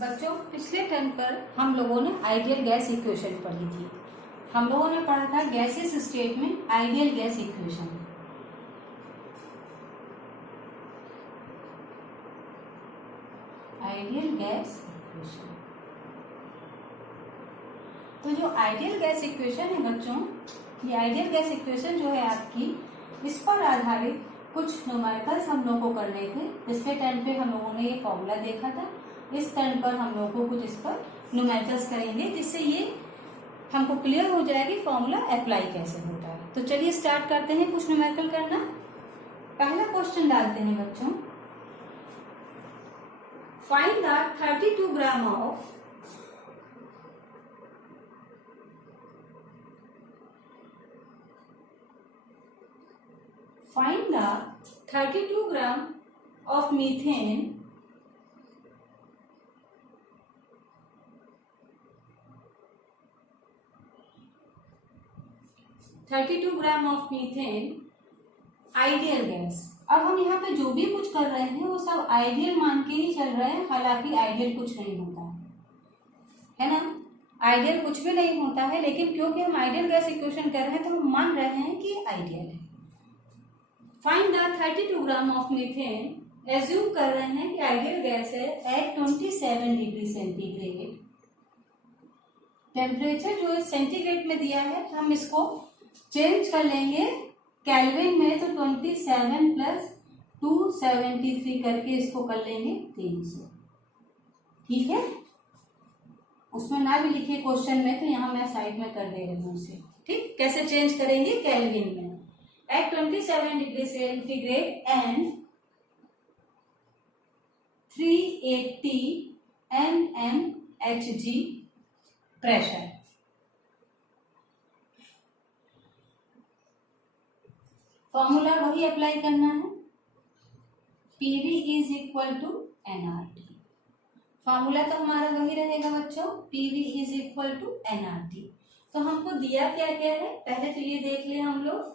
बच्चों पिछले टर्म पर हम लोगों ने आइडियल गैस इक्वेशन पढ़ी थी। हम लोगों ने पढ़ा था गैसियस स्टेट में ideal gas equation. Ideal gas equation. तो जो आइडियल गैस इक्वेशन है बच्चों, ये आइडियल गैस इक्वेशन जो है आपकी, इस पर आधारित कुछ न्यूमेरिकल्स हम लोग को करने थे। पिछले टर्म पे हम लोगों ने ये फॉर्मूला देखा था। इस टर्म पर हम लोग को कुछ इस पर न्यूमेरिकल्स करेंगे, जिससे ये हमको क्लियर हो जाएगी फॉर्मूला अप्लाई कैसे होता है। तो चलिए स्टार्ट करते हैं कुछ न्यूमेरिकल करना। पहला क्वेश्चन डालते हैं बच्चों, find the 32 gram of find the 32 gram of methane ideal gas. अब हम यहाँ पे जो भी कुछ कर रहे हैं वो सब आइडियल मान के ही चल रहे हैं, हालांकि आइडियल कुछ नहीं होता है ना। आइडियल कुछ भी नहीं होता है, लेकिन क्योंकि हम आइडियल गैस इक्वेशन कर रहे हैं तो हम मान रहे हैं कि आइडियल है। Find the 32 gram of methane. Assume कर रहे हैं कि आइडियल गैस है एट 27 डिग्री सेंटीग्रेड। टेम्परेचर जो सेंटीग्रेड में दिया है, हम इसको चेंज कर लेंगे केल्विन में, तो 27 प्लस 273 करके इसको कर लेंगे 300। ठीक है, उसमें ना भी लिखे क्वेश्चन में, तो यहाँ मैं साइड में कर दे रही हूँ उसे। ठीक, कैसे चेंज करेंगे केल्विन में। At 27 degree centigrade and 380 mmHg pressure। Formula वही अप्लाई करना है, PV is equal to nRT। Formula तो हमारा वही रहेगा बच्चों, PV is equal to nRT। तो हमको दिया क्या क्या है, पहले तो ये देख ले हम लोग,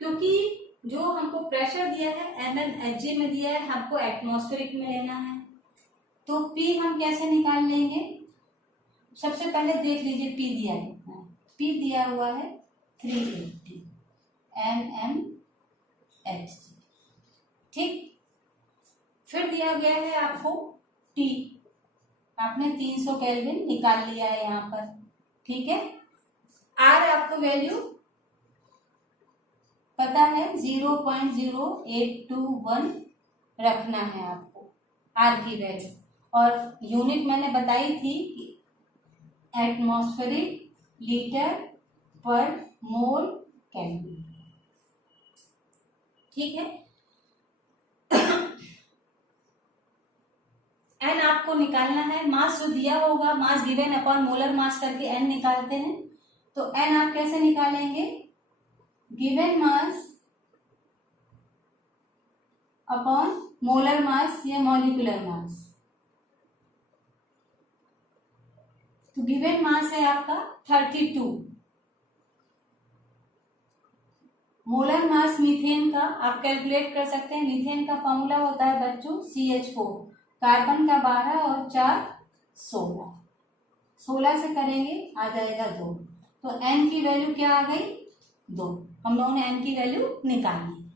क्योंकि जो हमको प्रेशर दिया है mmHg में दिया है, हमको एटमॉस्फेरिक में लेना है। तो P हम कैसे निकाल लेंगे, सबसे पहले देख लीजिए P दिया कितना है। P दिया हुआ है 380 mmHg। ठीक, फिर दिया गया है आपको T, आपने 300 केल्विन निकाल लिया है यहाँ पर। ठीक है, R आपको वैल्यू पता है 0.0821 रखना है आपको R की वैल्यू, और यूनिट मैंने बताई थी एटमॉस्फेरिक लीटर पर मोल केल्विन। ठीक है, N आपको निकालना है। मास जो दिया होगा, mass given upon molar mass करके N निकालते हैं। तो N आप कैसे निकालेंगे, given mass upon molar mass या मॉलिक्यूलर मास। तो गिवन मास है आपका 32। मोलर मास मीथेन का आप कैलकुलेट कर सकते हैं। मीथेन का फॉर्मूला होता है बच्चों CH4, कार्बन का 12 और 4 16। 16 से करेंगे आ जाएगा 2। तो N की वैल्यू क्या आ गई, 2। हम लोगों ने N की वैल्यू निकालनी।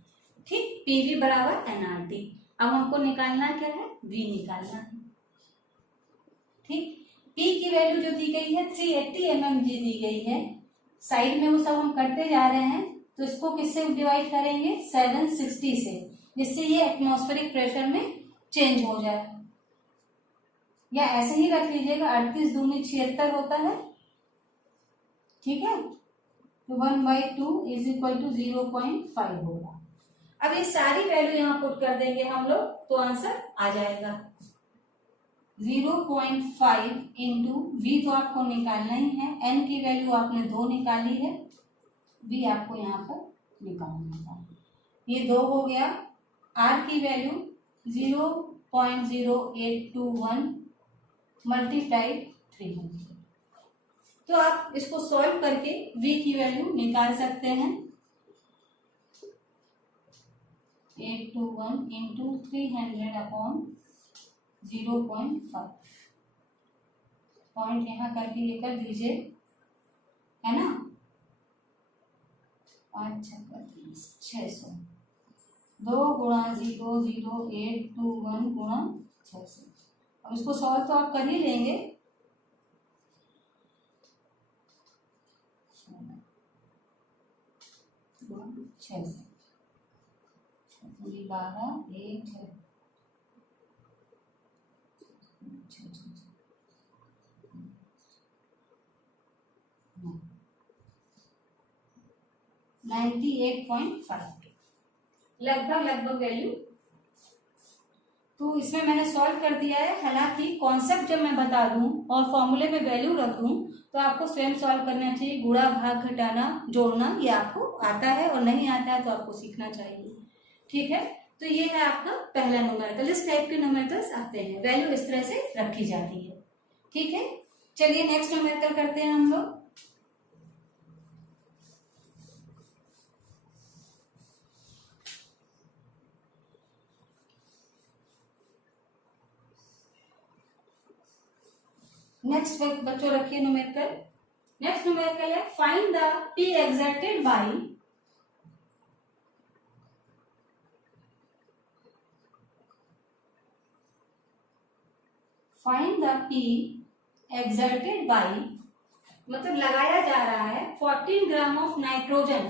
ठीक, PV बराबर nRT। अब हमको निकालना क्या है, V निकालना है। ठीक, P की वैल्यू जो दी गई है 380 mmHg दी गई है। साइड में वो सब हम करते जा रहे हैं, तो इसको किससे डिवाइड करेंगे, 760 से, जिससे ये एटमॉस्फेरिक प्रेशर में चेंज हो जाए। या ऐसे ही रख लीजिएगा, 38 दूनी 76 होता है। ठीक है, तो 1/2 इज इक्वल टू 0.5 होगा। अब ये सारी वैल्यू यहाँ पुट कर देंगे हम लोग, तो आंसर आ जाएगा 0.5 इंटू V तो आपको निकालना ही है। N की वैल्यू आपने 2 निकाली है, V आपको यहाँ पर निकालना है। ये 2 हो गया। R की वैल्यू 0.0821 मल्टीप्लाइड 300। तो आप इसको सॉल्व करके V की वैल्यू निकाल सकते हैं। 821 इंटू 300 अपॉन 0.5 पॉइंट यहाँ करके लेकर दीजिए, है ना। 5 छक्का 30, 600। 2 गुणा 00821 गुणा 600। अब इसको सॉल्व तो आप कर ही लेंगे। 600 पूरी 12 1 98.5 लगभग वैल्यू। तो इसमें मैंने सॉल्व कर दिया है। हालांकि कॉन्सेप्ट जब मैं बता दूं और फॉर्मूले में वैल्यू रख दूं तो आपको स्वयं सॉल्व करना चाहिए। गुणा भाग घटाना जोड़ना ये आपको आता है, और नहीं आता है तो आपको सीखना चाहिए। ठीक है, तो ये है आपका पहला न्यूमेरिकल। इस टाइप के न्यूमेरिकल्स आते हैं, वैल्यू इस तरह से रखी जाती है। ठीक है, चलिए नेक्स्ट न्यूमेरिकल करते हैं हम लोग। नेक्स्ट बच्चों रखिए न्यूमेरिकल। नेक्स्ट न्यूमेरिकल है find the P exerted by मतलब लगाया जा रहा है 14 gram of nitrogen,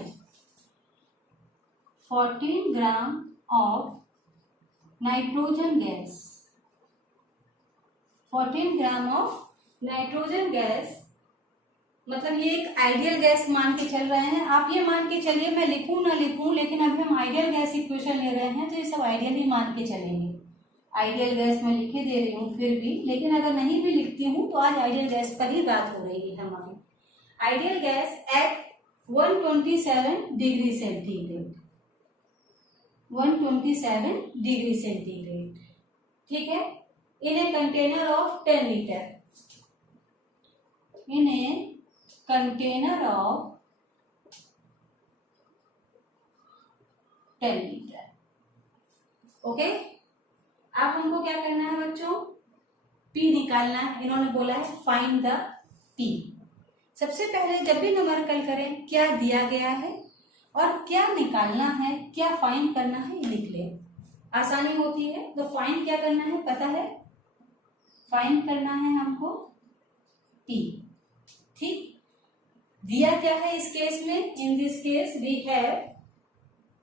14 gram of nitrogen gas, 14 gram of nitrogen gas. मतलब ये एक आइडियल गैस मान के चल रहे हैं। आप ये मान के चलिए, मैं लिखूं ना लिखूं, लेकिन अभी हम आइडियल गैस इक्वेशन ले रहे हैं तो ये सब आइडियल ही मान के चलेंगे। आइडियल गैस मैं लिखे दे रही हूँ फिर भी, लेकिन अगर नहीं भी लिखती हूँ तो आज आइडियल गैस पर ही बात हो रही है हमारी। Ideal gas at 127 degree centigrade, 127 degree centigrade. ठीक है, in a container of 10 liter, in a container of 10 liter। Okay, अब हमको क्या करना है बच्चों, P निकालना है। इन्होंने बोला है फाइंड द P। सबसे पहले जब भी न्यूमेरिकल करें क्या दिया गया है और क्या निकालना है, क्या फाइंड करना है, लिख ले, आसानी होती है। तो फाइंड क्या करना है पता है, फाइंड करना है हमको P। ठीक, दिया क्या है इस केस में, in this case we have,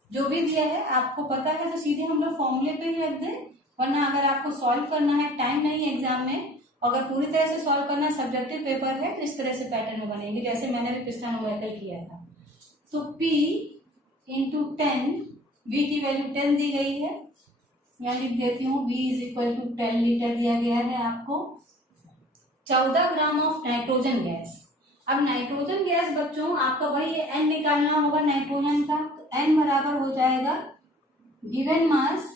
जो भी दिया है आपको पता है तो सीधे हम लोग फॉर्मूले पे ही रख दें। वरना अगर आपको सॉल्व करना है, टाइम नहीं एग्जाम में, अगर पूरी तरह से सॉल्व करना सब्जेक्टिव पेपर है तो इस तरह से पैटर्न में बनेंगे जैसे मैंने भी पिछला न्यूमेरिकल किया था। तो P इंटू 10, V की वैल्यू 10 दी गई है, मैं लिख देती हूँ V is equal to 10 litre दिया गया है आपको। 14 ग्राम ऑफ नाइट्रोजन गैस। अब नाइट्रोजन गैस बच्चों आपका वही है, N निकालना होगा नाइट्रोजन का, तो N बराबर हो जाएगा given mass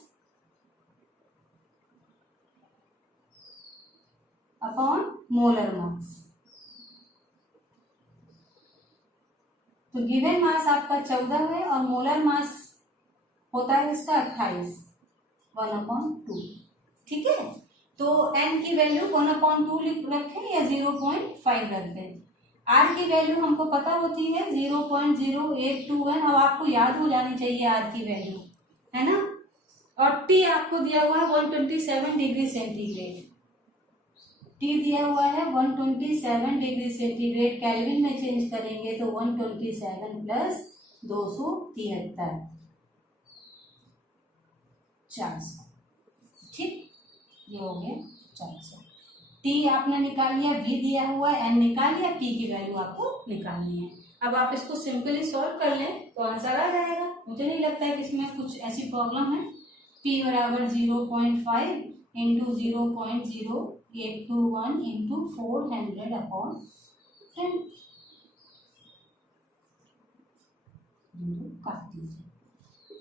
upon molar mass. तो गिवन मास आपका 14 है और मोलर मास होता है इसका 28, 1/2। ठीक है, तो n की वैल्यू 1/2 रखें या 0.5 रख दें। r की वैल्यू हमको पता होती है 0.0821। अब आपको याद हो जानी चाहिए r की वैल्यू, है ना। और t आपको दिया हुआ है 127 डिग्री सेंटीग्रेड, t दिया हुआ है 127 डिग्री सेंटीग्रेड। केल्विन में चेंज करेंगे तो 127 प्लस 273, 400। ठीक, ये हो गया 400। टी आपने निकाल लिया, V दिया हुआ है, N निकाल लिया, P की वैल्यू आपको निकालनी है। अब आप इसको सिंपली सॉल्व कर लें तो आंसर आ जाएगा। मुझे नहीं लगता है कि इसमें कुछ ऐसी प्रॉब्लम है। P बराबर 0.5 इंटू 0.0821 इंटू 400 अपॉन 10, काट दीजिए,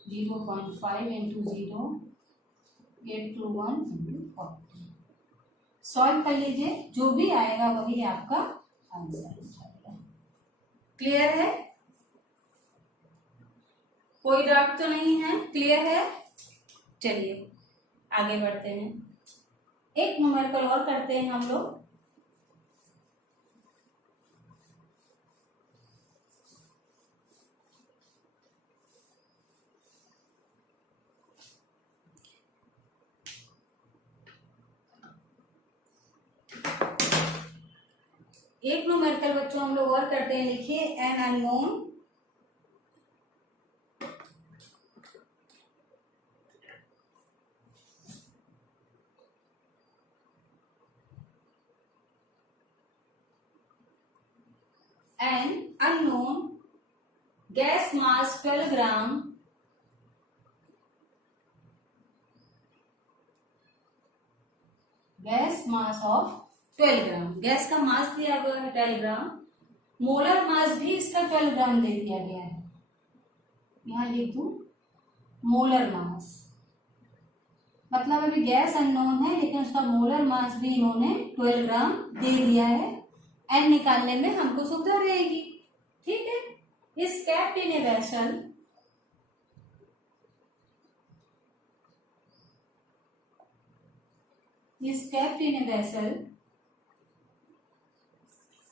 0.5 इंटू 0.821 इंटू 40। सॉल्व कर लीजिए, जो भी आएगा वही आपका आंसर हो जाएगा। क्लियर है? कोई डाउट तो नहीं है, क्लियर है? चलिए आगे बढ़ते हैं, एक न्यूमेरिकल और करते हैं हम लोग। एक न्यूमेरिकल बच्चों हम लोग और करते हैं, लिखिए an unknown gas mass 12 gram gas mass of 12 gram, gas का मास दिया हुआ है 12 ग्राम, मोलर मास भी इसका 12 ग्राम दे दिया गया है। यहां लिख दूं मोलर मास, मतलब अभी गैस अननोन है लेकिन उसका मोलर मास भी इन्होंने 12 ग्राम दे दिया है। एन निकालने में हमको सुविधा रहेगी, ठीक है। इस केप्ट इन ए वेसल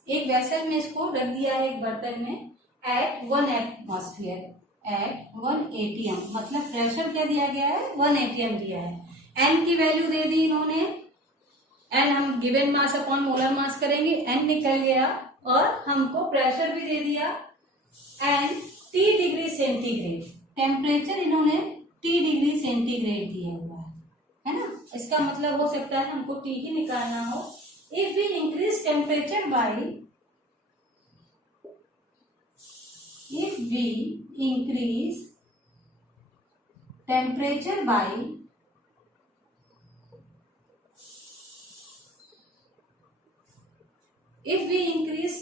एक वेसल में इसको रख दिया है, एक बर्तन में, एट 1 एटमॉस्फेयर, एट 1 atm, मतलब प्रेशर क्या दिया गया है 1 atm दिया है। एन की वैल्यू दे दी इन्होंने, एन हम given mass upon molar mass करेंगे, एन निकल गया, और हमको प्रेशर भी दे दिया एन T डिग्री सेंटीग्रेड, टेम्परेचर इन्होंने T डिग्री सेंटीग्रेड दिया हुआ है ना। इसका मतलब हो सकता है हमको T ही निकालना हो। If we increase temperature by if we increase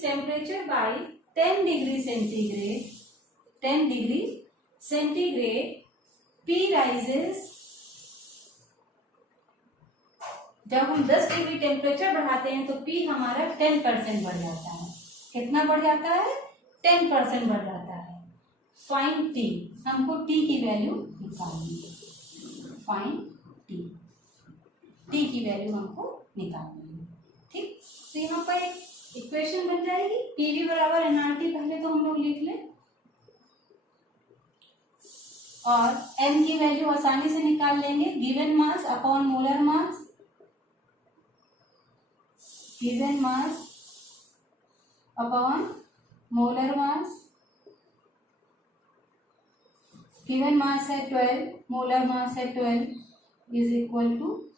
temperature by 10 degree centigrade, P rises, जब हम 10 डिग्री टेम्परेचर बढ़ाते हैं तो P हमारा 10% बढ़ जाता है। कितना बढ़ जाता है? 10% बढ़ जाता है। फाइंड T, हमको T की वैल्यू निकालनी है। फाइंड T की वैल्यू हमको निकालनी है, ठीक। तो यहाँ पर एक इक्वेशन बन जाएगी, PV बराबर nRT, पहले तो हम लोग लिख लें, और m की वैल्यू आसानी से निकाल लेंगे, given mass upon molar mass, given mass upon molar mass, given mass है 12, मोलर मास है 12, इज इक्वल टू,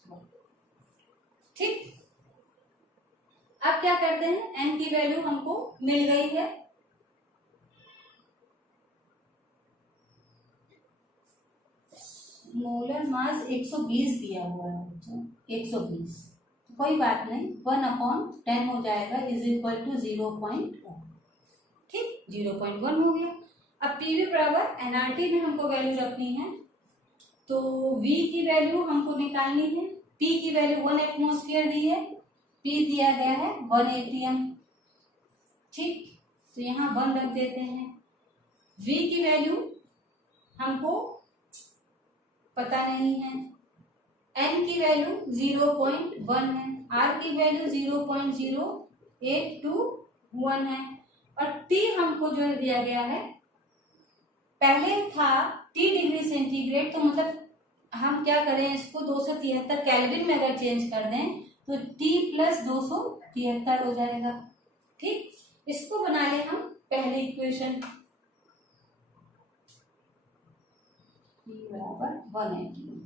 ठीक। अब क्या करते हैं, n की वैल्यू हमको मिल गई है, मोलर मास 120 दिया हुआ है, 120, कोई बात नहीं, 1/10 हो जाएगा, इज इक्वल टू 0.1, ठीक, 0.1 हो गया। अब PV बराबर nRT में हमको वैल्यू रखनी है, तो V की वैल्यू हमको निकालनी है, P की वैल्यू 1 एटमॉस्फेयर दी है, P दिया गया है 1 atm, ठीक, तो यहाँ 1 रख देते हैं। V की वैल्यू हमको पता नहीं है, N की वैल्यू 0.1 है, R की वैल्यू 0.0821 है, और T हमको जो दिया गया है, पहले था T डिग्री सेंटीग्रेड, तो मतलब हम क्या करें, इसको 273 केल्विन में अगर चेंज कर दें तो T प्लस 273 हो जाएगा, ठीक। इसको बना ले हम पहले इक्वेशन, T बराबर 1 atm,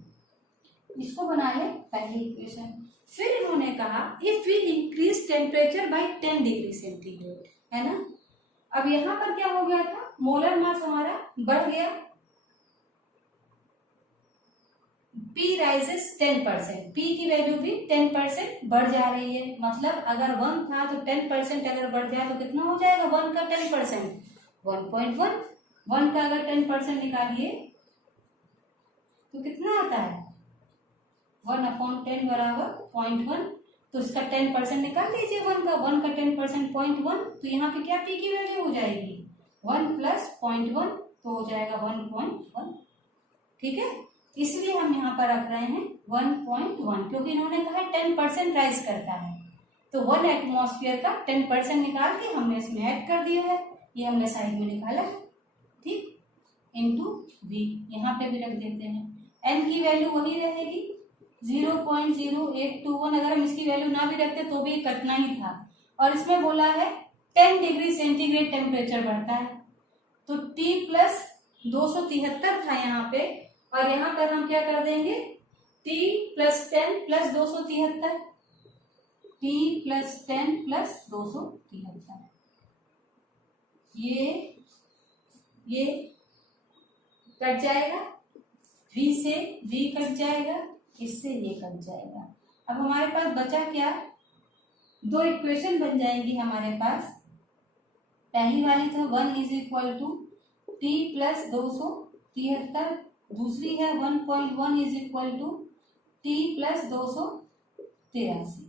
इसको बना ले पहली इक्वेशन। फिर इन्होंने कहा if we increase temperature by 10 degree centigrade, है ना। अब यहाँ पर क्या हो गया था, मोलर मास हमारा बढ़ गया, P rises 10%, P की वैल्यू भी 10% बढ़ जा रही है, मतलब अगर 1 था तो 10% अगर बढ़ जाए तो कितना हो जाएगा, 1 का 10%, 1.1, 1 का अगर 10% निकालिए तो कितना आता है, 1/10 बराबर 0.1, तो इसका 10% निकाल लीजिए 1 का, 1 का 10% 0.1, तो यहाँ पे क्या P की वैल्यू हो जाएगी 1 प्लस 0.1, तो हो जाएगा 1.1। ठीक है, इसलिए हम यहाँ पर रख रहे हैं 1.1, क्योंकि इन्होंने कहा 10% राइज करता है, तो 1 एटमॉस्फेयर का 10% निकाल के हमने इसमें ऐड कर दिया है, ये हमने साइड में निकाला है। ठीक, इंटू वी यहाँ पे भी रख देते हैं। एन की वैल्यू वही रहेगी 0.0821, अगर हम इसकी वैल्यू ना भी रखते तो भी कटना ही था। और इसमें बोला है 10 डिग्री सेंटीग्रेड टेम्परेचर बढ़ता है, तो T प्लस 273 था यहाँ पे, और यहाँ पर हम क्या कर देंगे T plus 10 plus 273, T plus 10 plus 273, ये कट जाएगा, V से V कट जाएगा, इससे ये कट जाएगा। अब हमारे पास बचा क्या, दो इक्वेशन बन जाएंगी हमारे पास। पहली वाली था 1 is equal to T plus 273, दूसरी है 1.1 is equal to T plus 283।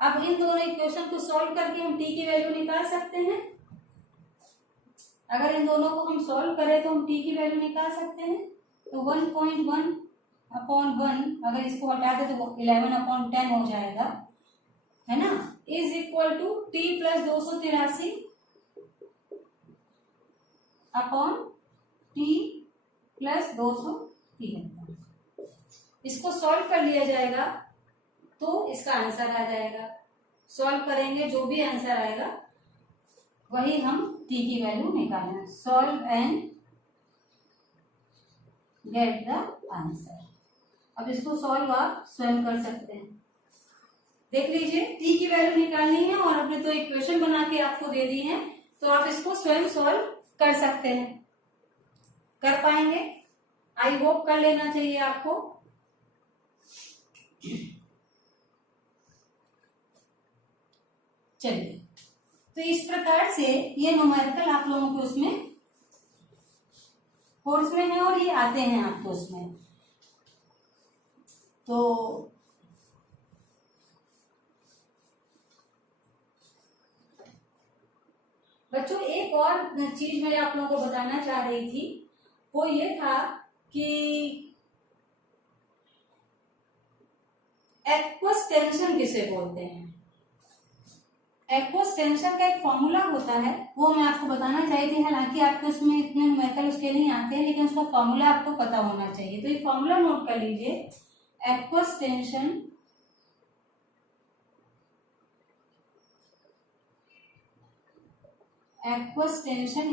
अब इन दोनों इक्वेशन को सॉल्व करके हम T की वैल्यू निकाल सकते हैं। अगर इन दोनों को हम सॉल्व करें तो हम T की वैल्यू निकाल सकते हैं। तो 1.1/1, अगर इसको हटा दे तो 11/10 हो जाएगा, है ना, is equal to T plus 283 upon T plus 273। इसको सॉल्व कर लिया जाएगा तो इसका आंसर आ जाएगा। सॉल्व करेंगे, जो भी आंसर आएगा वही हम T की वैल्यू निकालना। Solve and get the answer. अब इसको सॉल्व आप स्वयं कर सकते हैं। देख लीजिए, T की वैल्यू निकालनी है और हमने तो इक्वेशन बना के आपको दे दी है, तो आप इसको स्वयं सॉल्व कर सकते हैं। कर पाएंगे? आई होप कर लेना चाहिए आपको। चलिए, तो इस प्रकार से ये न्यूमेरिकल आप लोगों के उसमें कोर्स में है और ये आते हैं आपको उसमें। तो बच्चों, एक और चीज मैं आप लोगों को बताना चाह रही थी, वो ये था कि एक्वस टेंशन किसे बोलते हैं। एक्वस टेंशन का एक फॉर्मूला होता है, वो मैं आपको बताना चाहिए थी। हालांकि आपके उसमें इतने न्यूमेरिकल उसके नहीं आते हैं, लेकिन उसका फॉर्मूला आपको पता होना चाहिए। तो ये फॉर्मूला नोट कर लीजिए। Aqueous tension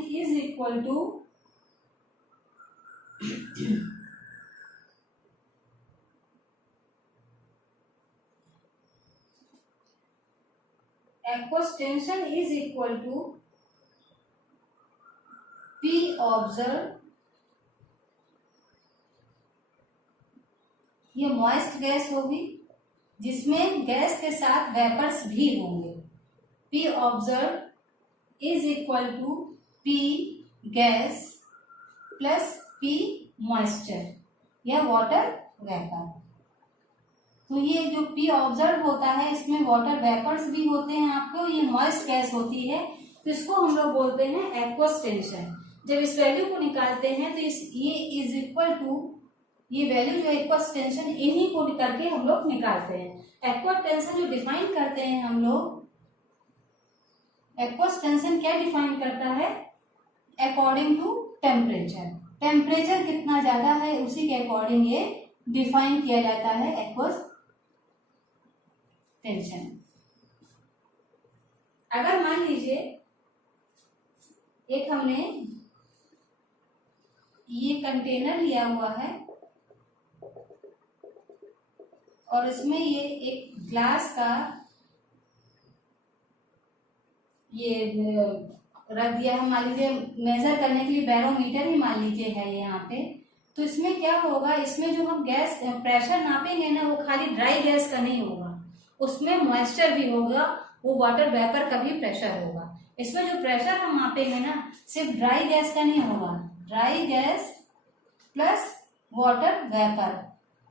is equal to aqueous tension is equal to P observed, ये मॉइस्ट गैस होगी जिसमें गैस के साथ वेपर्स भी होंगे। P observed is equal to P gas plus P moisture या वाटर वेपर। तो ये जो P ऑब्जर्व होता है, इसमें वाटर वेपर्स भी होते हैं आपको, ये मॉइस्ट गैस होती है, तो इसको हम लोग बोलते हैं एक्वस टेंशन। जब इस वैल्यू को निकालते हैं तो ये इज इक्वल टू, ये वैल्यू जो एक्वस टेंशन, इन्हीं को करके हम लोग निकालते हैं। एक्वस टेंशन जो डिफाइन करते हैं हम लोग, एक्वस टेंशन क्या डिफाइन करता है, अकॉर्डिंग टू टेम्परेचर। टेम्परेचर कितना ज्यादा है उसी के अकॉर्डिंग ये डिफाइन किया जाता है एक्वस टेंशन। अगर मान लीजिए एक हमने ये कंटेनर लिया हुआ है और इसमें ये एक ग्लास का ये रख दिया है, मान लीजिए मेजर करने के लिए बैरोमीटर ही मान लीजिए है यहाँ पे। तो इसमें क्या होगा, इसमें जो हम गैस प्रेशर नापेंगे ना, वो खाली ड्राई गैस का नहीं होगा, उसमें मॉइस्चर भी होगा, वो वाटर वेपर का भी प्रेशर होगा। इसमें जो प्रेशर हम मापेंगे ना, सिर्फ ड्राई गैस का नहीं होगा, dry gas plus water vapour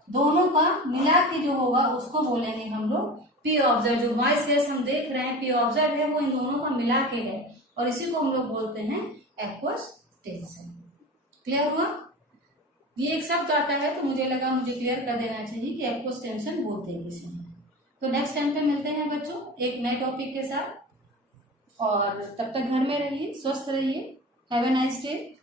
दोनों का मिला के जो होगा उसको बोलेंगे हम लोग पी ऑब्जर्व। जो मॉइस्ट गैस हम देख रहे हैं पी ऑब्जर्व है, वो इन दोनों का मिला के है और इसी को हम लोग बोलते हैं एक्वस टेंशन। क्लियर हुआ? ये एक शब्द आता है तो मुझे लगा मुझे क्लियर कर देना चाहिए कि एक्वोस्टेंशन बोलते हैं किसे। तो नेक्स्ट टाइम पे मिलते हैं बच्चों एक नए टॉपिक के साथ, और तब तक घर में रहिए, स्वस्थ रहिए। Have a nice day.